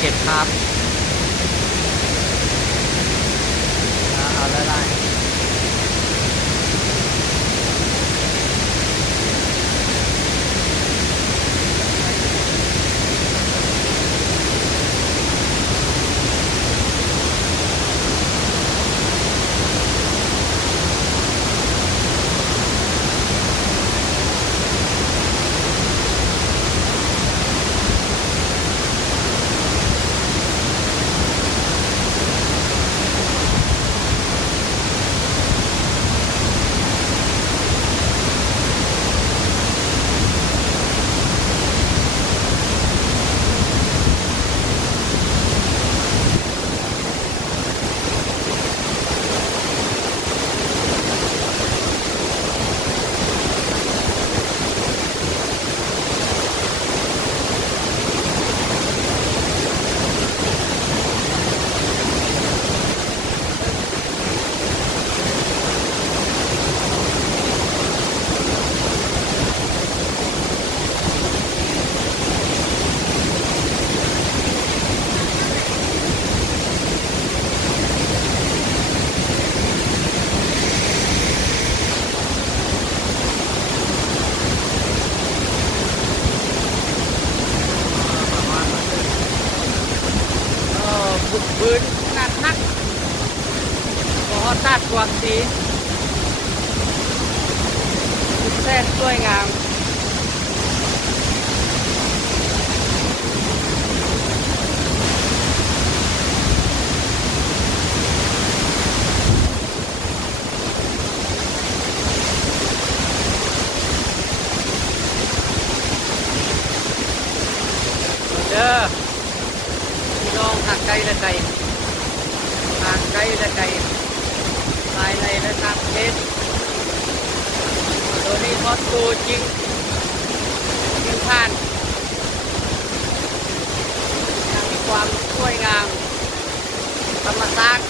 เก็บครับเอาได้ได้บุกบืนงานนักก็ตัดความสีสุดแสนสวยงามเด้อพี่น้องทางไกลและไกลทางไกลและไกลภายในและต่างประเทศตัวนี้ฮอตตัวจริงยิงผ่านยังมีความสวยงามธรรมชาติ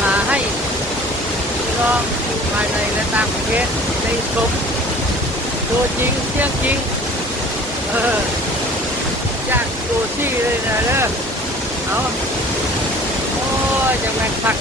มาให้พี่น้องอยู่ภายในและต่างประเทศได้ชมตัวจริงเสียงจริงจากตัวที่เลยนะเด้อเอาโอ้ยจังแม่งคัก